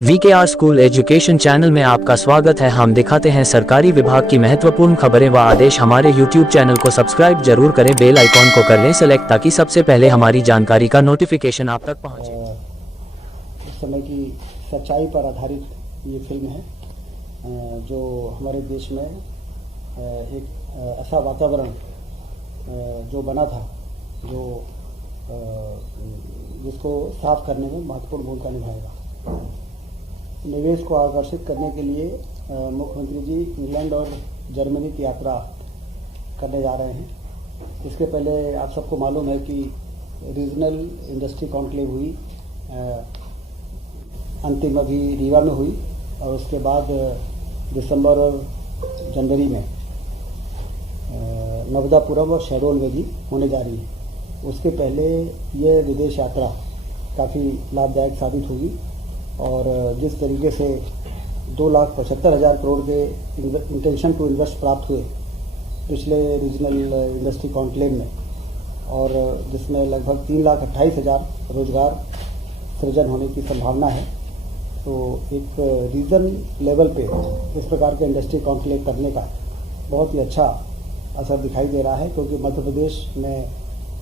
VKR school education channel में आपका स्वागत है। हम दिखाते हैं सरकारी विभाग की महत्वपूर्ण खबरें व आदेश। हमारे YouTube चैनल को सब्सक्राइब जरूर करें, बेल आइकॉन को कर लें सेलेक्ट ताकि सबसे पहले हमारी जानकारी का नोटिफिकेशन आप तक पहुंचे। इस समय की सच्चाई पर आधारित ये फिल्म है जो हमारे देश में एक ऐसा वातावरण जो बना था जिसको साफ करने में महत्वपूर्ण भूमिका निभाएगा। निवेश को आकर्षित करने के लिए मुख्यमंत्री जी इंग्लैंड और जर्मनी की यात्रा करने जा रहे हैं। इसके पहले आप सबको मालूम है कि रीजनल इंडस्ट्री कॉन्क्लेव हुई, अंतिम अभी रीवा में हुई और उसके बाद दिसंबर और जनवरी में नवदापुरम और शहडोल में भी होने जा रही है। उसके पहले ये विदेश यात्रा काफ़ी लाभदायक साबित होगी और जिस तरीके से 2,75,000 करोड़ के इंटेंशन टू इन्वेस्ट प्राप्त हुए पिछले रीजनल इंडस्ट्री कॉन्क्लेव में और जिसमें लगभग 3,28,000 रोजगार सृजन होने की संभावना है, तो एक रीजन लेवल पे इस प्रकार के इंडस्ट्री कॉन्क्लेव करने का बहुत ही अच्छा असर दिखाई दे रहा है, क्योंकि मध्य प्रदेश में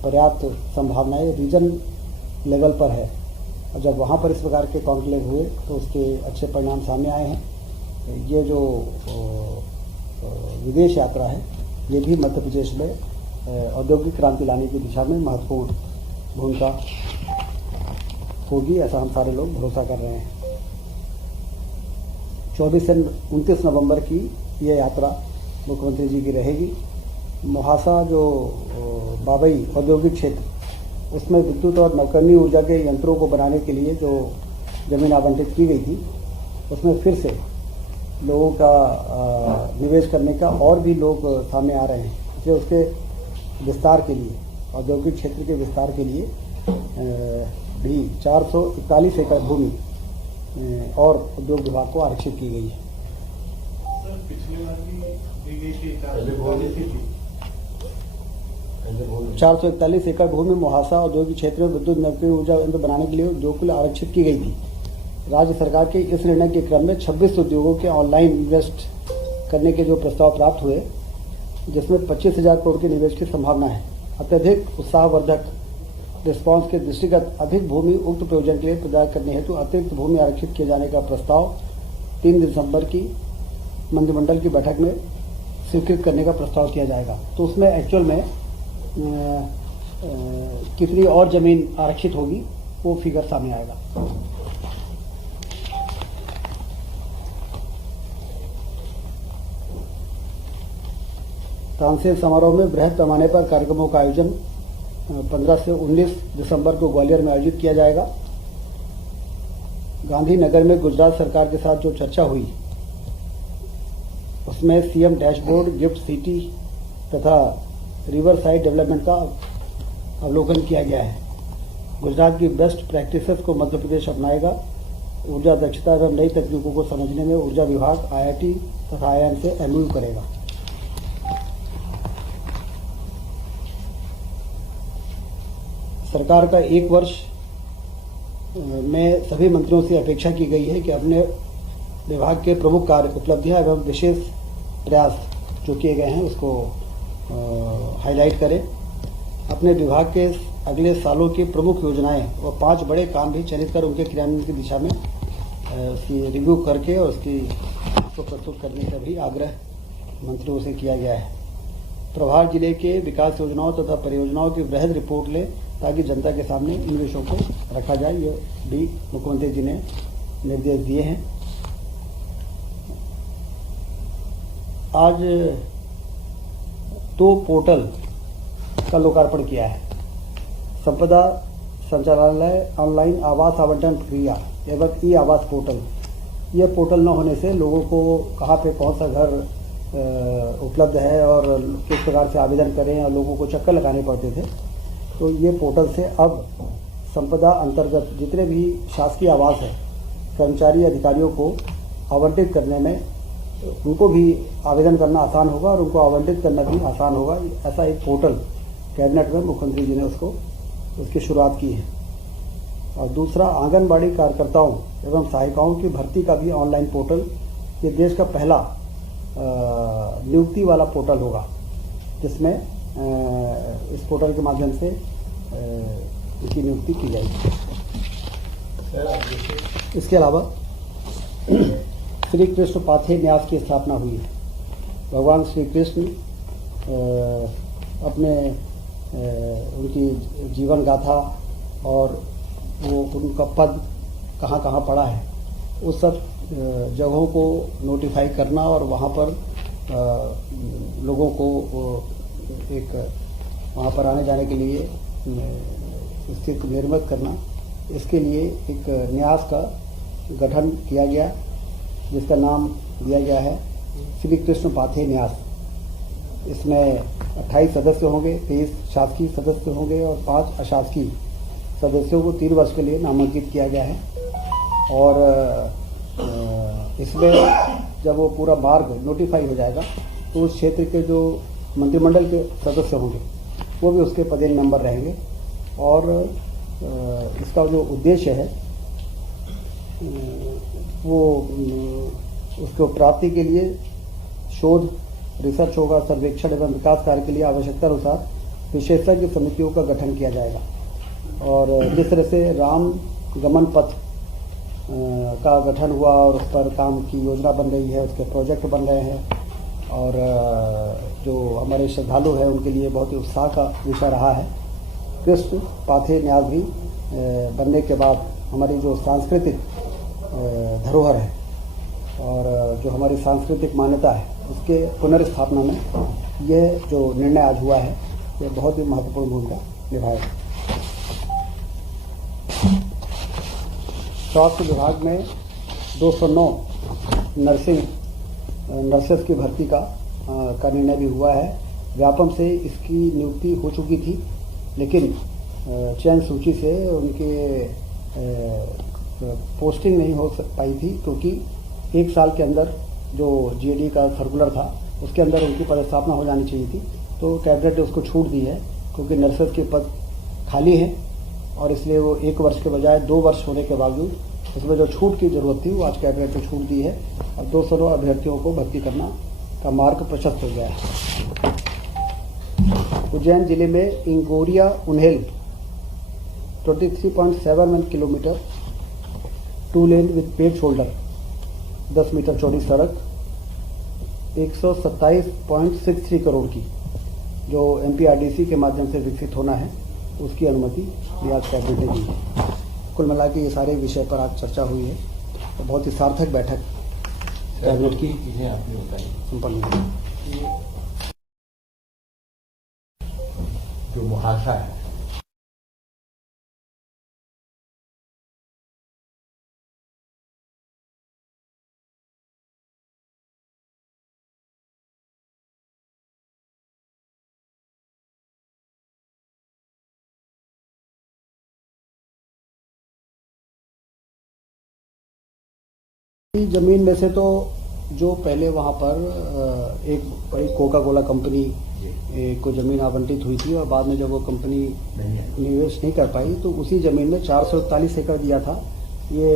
पर्याप्त संभावनाएं रीजन लेवल पर है और जब वहाँ पर इस प्रकार के कॉन्क्लेव हुए तो उसके अच्छे परिणाम सामने आए हैं। ये जो विदेश यात्रा है ये भी मध्य प्रदेश में औद्योगिक क्रांति लाने की दिशा में महत्वपूर्ण भूमिका होगी, ऐसा हम सारे लोग भरोसा कर रहे हैं। 24 से 29 नवंबर की ये यात्रा मुख्यमंत्री जी की रहेगी। मोहासा जो बाबई औद्योगिक क्षेत्र, उसमें विद्युत और नवकरणीय ऊर्जा के यंत्रों को बनाने के लिए जो जमीन आवंटित की गई थी उसमें फिर से लोगों का निवेश करने का और भी लोग सामने आ रहे हैं। इसलिए उसके विस्तार के लिए, औद्योगिक क्षेत्र के विस्तार के लिए भी 441 एकड़ भूमि और उद्योग विभाग को आरक्षित की गई है। 441 एकड़ भूमि मोहासा औद्योगिक क्षेत्र में विद्युत नवकरणीय ऊर्जा यंत्र बनाने के लिए उद्योग के लिए आरक्षित की गई थी। राज्य सरकार के इस निर्णय के क्रम में 26 उद्योगों के ऑनलाइन इन्वेस्ट करने के जो प्रस्ताव प्राप्त हुए, जिसमें 25,000 करोड़ के निवेश की संभावना है। अत्यधिक उत्साहवर्धक रिस्पांस के दृष्टिगत अधिक भूमि उक्त प्रयोजन के लिए प्रदान करने हेतु अतिरिक्त भूमि आरक्षित किए जाने का प्रस्ताव 3 दिसंबर की मंत्रिमंडल की बैठक में स्वीकृत करने का प्रस्ताव किया जाएगा। तो उसमें एक्चुअल में कितनी और जमीन आरक्षित होगी वो फिगर सामने आएगा। तानसेन समारोह में बृहद पैमाने पर कार्यक्रमों का आयोजन 15 से 19 दिसंबर को ग्वालियर में आयोजित किया जाएगा। गांधीनगर में गुजरात सरकार के साथ जो चर्चा हुई उसमें सीएम डैशबोर्ड, गिफ्ट सिटी तथा रिवर साइड डेवलपमेंट का अवलोकन किया गया है। गुजरात की बेस्ट प्रैक्टिसेस को मध्य प्रदेश अपनाएगा। ऊर्जा दक्षता एवं नई तकनीकों को समझने में ऊर्जा विभाग IIT तथा IIM से MOU करेगा। सरकार का 1 वर्ष में सभी मंत्रियों से अपेक्षा की गई है कि अपने विभाग के प्रमुख कार्य, उपलब्धियां एवं विशेष प्रयास जो किए गए हैं उसको हाईलाइट करें। अपने विभाग के अगले सालों की प्रमुख योजनाएं और 5 बड़े काम भी चयनित कर उनके क्रियान्वयन की दिशा में उसकी रिव्यू करके और उसको प्रस्तुत करने का भी आग्रह मंत्रियों से किया गया है। प्रभार जिले के विकास योजनाओं तथा परियोजनाओं की वृहद रिपोर्ट लें ताकि जनता के सामने इन विषयों को रखा जाए, ये भी मुख्यमंत्री जी ने निर्देश दिए हैं। आज 2 पोर्टल का लोकार्पण किया है। संपदा संचालनालय ऑनलाइन आवास आवंटन प्रक्रिया एवं ई आवास पोर्टल। ये पोर्टल न होने से लोगों को कहाँ पे कौन सा घर उपलब्ध है और किस प्रकार से आवेदन करें और लोगों को चक्कर लगाने पड़ते थे। तो ये पोर्टल से अब संपदा अंतर्गत जितने भी शासकीय आवास है, कर्मचारी अधिकारियों को आवंटित करने में उनको भी आवेदन करना आसान होगा और उनको आवंटित करना भी आसान होगा। ऐसा एक पोर्टल कैबिनेट में मुख्यमंत्री जी ने उसकी शुरुआत की है और दूसरा आंगनबाड़ी कार्यकर्ताओं एवं सहायिकाओं की भर्ती का भी ऑनलाइन पोर्टल, ये देश का पहला नियुक्ति वाला पोर्टल होगा, जिसमें इस पोर्टल के माध्यम से इसकी नियुक्ति की जाएगी। इसके अलावा श्री कृष्ण पाथेय न्यास की स्थापना हुई है। भगवान श्री कृष्ण अपने उनकी जीवन गाथा और वो उनका पद कहाँ कहाँ पड़ा है, उस सब जगहों को नोटिफाई करना और वहाँ पर लोगों को एक वहाँ पर आने जाने के लिए स्थिति को निर्मित करना, इसके लिए एक न्यास का गठन किया गया, जिसका नाम दिया गया है श्री कृष्ण पाथेय न्यास। इसमें 28 सदस्य होंगे, 23 शासकीय सदस्य होंगे और 5 अशासकीय सदस्यों को 3 वर्ष के लिए नामांकित किया गया है। और इसमें जब वो पूरा मार्ग नोटिफाई हो जाएगा तो उस क्षेत्र के जो मंत्रिमंडल के सदस्य होंगे वो भी उसके पदेन मेंबर रहेंगे। और इसका जो उद्देश्य है वो उसको प्राप्ति के लिए शोध, रिसर्च होगा, सर्वेक्षण एवं विकास कार्य के लिए आवश्यकता अनुसार विशेषज्ञ समितियों का गठन किया जाएगा। और जिस तरह से राम गमन पथ का गठन हुआ और उस पर काम की योजना बन रही है, उसके प्रोजेक्ट बन रहे हैं, और जो हमारे श्रद्धालु हैं उनके लिए बहुत ही उत्साह का विषय रहा है। कृष्ण पाथेय न्यास भी बनने के बाद हमारी जो सांस्कृतिक धरोहर है और जो हमारी सांस्कृतिक मान्यता है, उसके पुनर्स्थापना में यह जो निर्णय आज हुआ है, ये बहुत ही महत्वपूर्ण भूमिका निभाएगा। स्वास्थ्य विभाग में 209 नर्सेस की भर्ती का निर्णय भी हुआ है। व्यापम से इसकी नियुक्ति हो चुकी थी, लेकिन चयन सूची से उनके पोस्टिंग नहीं हो पाई थी, क्योंकि 1 साल के अंदर जो जीएडी का सर्कुलर था उसके अंदर उनकी पदस्थापना हो जानी चाहिए थी। तो कैबिनेट ने उसको छूट दी है, क्योंकि नर्सेस के पद खाली हैं और इसलिए वो 1 वर्ष के बजाय 2 वर्ष होने के बावजूद उसमें जो छूट की जरूरत थी वो आज कैबिनेट ने छूट दी है और 209 अभ्यर्थियों को भर्ती करना का मार्ग प्रशस्त हो गया है। उज्जैन जिले में Ingoria Unhel 23.71 kilometre 2 lane with paid shoulder 10 metre चौड़ी सड़क 127.63 करोड़ की जो एमपीआरडीसी के माध्यम से विकसित होना है, उसकी अनुमति भी आज कैबिनेट ने दी है। कुल मिला के ये सारे विषय पर आज चर्चा हुई है, तो बहुत ही सार्थक बैठक कैबिनेट की संपन्न हुई। जो मुहासा है, जमीन में से तो जो पहले वहाँ पर एक बड़ी कोका कोला कंपनी को जमीन आवंटित हुई थी और बाद में जब वो कंपनी निवेश नहीं कर पाई तो उसी जमीन में 441 एकड़ दिया था ये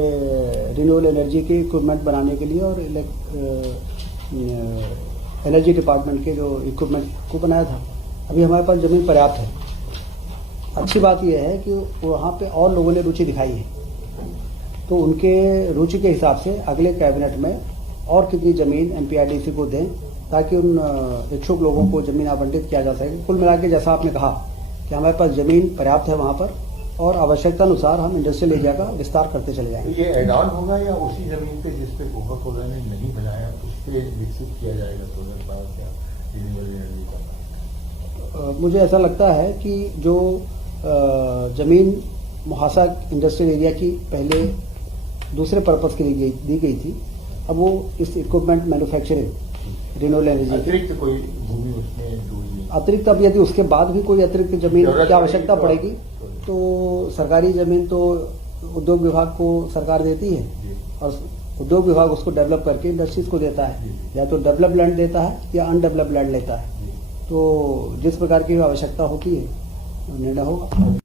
रिन्यूएबल एनर्जी के इक्विपमेंट बनाने के लिए और एनर्जी डिपार्टमेंट के जो इक्विपमेंट को बनाया था। अभी हमारे पास जमीन पर्याप्त है। अच्छी बात यह है कि वहाँ पे और लोगों ने रुचि दिखाई है, तो उनके रुचि के हिसाब से अगले कैबिनेट में और कितनी ज़मीन एमपीआरडीसी को दें ताकि उन इच्छुक लोगों को ज़मीन आवंटित किया जा सके। कुल मिला के जैसा आपने कहा कि हमारे पास ज़मीन पर्याप्त है वहाँ पर और आवश्यकता अनुसार हम इंडस्ट्रियल एरिया का विस्तार करते चले जाएंगे। ये एड ऑन होगा या उसी ज़मीन पे जिस पे कोका कोला ने नहीं बनाया उस पे विकसित किया जाएगा सोलर पावर या रिन्यूएबल एनर्जी का? मुझे ऐसा लगता है कि जो ज़मीन मुहासा इंडस्ट्रियल एरिया की पहले दूसरे पर्पस के लिए दी गई थी, अब वो इस इक्विपमेंट मैन्युफैक्चरिंग रिन्यूएबल एनर्जी अतिरिक्त कोई भूमि उसमें अतिरिक्त, अब यदि उसके बाद भी कोई अतिरिक्त जमीन की आवश्यकता पड़ेगी तो सरकारी जमीन तो उद्योग विभाग को सरकार देती है और उद्योग विभाग उसको डेवलप करके इंडस्ट्रीज को देता है, या तो डेवलप लैंड देता है या अनडेवलप लैंड लेता है। तो जिस प्रकार की आवश्यकता होती है निर्णय होगा।